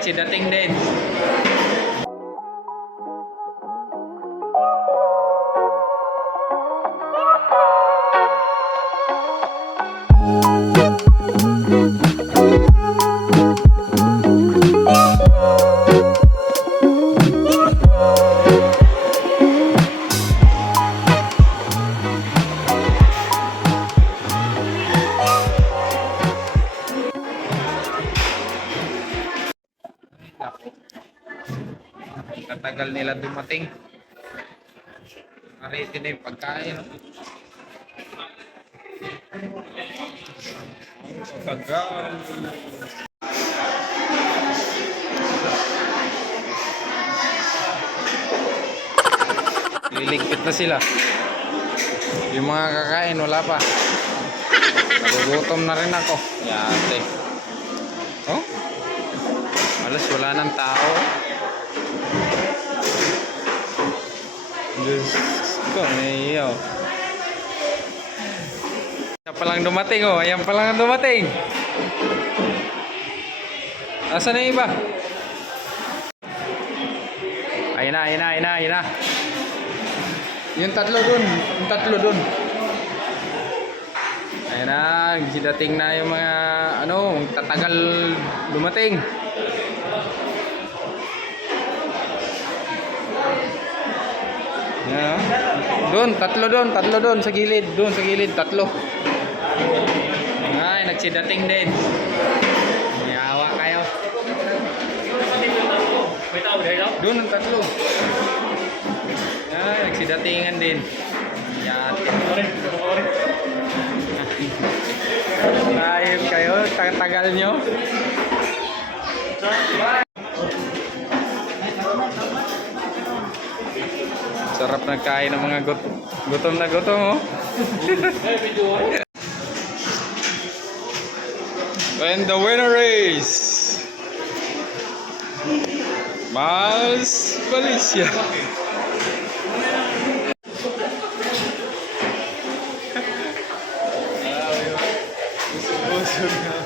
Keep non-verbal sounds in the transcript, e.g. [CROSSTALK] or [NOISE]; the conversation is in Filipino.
nagsidating din. Katagal nila dumating. Ready na yung pagkain. No? Katagal. Liligpit na sila. Yung mga kakain, wala pa. Nagugutom na rin ako. Yate. Oh? Alas, wala ng tao. Diyos ko, naiyo. Ayan pa lang dumating oh. Ayan pa lang ang dumating. Asan na iba? Ayun na, ayun na, ayun na, ayun na. Yung tatlo dun. Yung tatlo dun. Ayun na, dating na yung mga ano, tatagal dumating. Yan, oh. Doon, tatlo doon, tatlo doon sa gilid, doon sa gilid, tatlo. Ay, nagsidating din. May awa kayo. Doon ang tatlo. Ay, nagsidatingan din. Yate. Ayun kayo, tagal nyo. Sarap na kain ng mga gut gutom na gutom, oh. [LAUGHS] And the winner is... Miles Valencia. Awesome. [LAUGHS]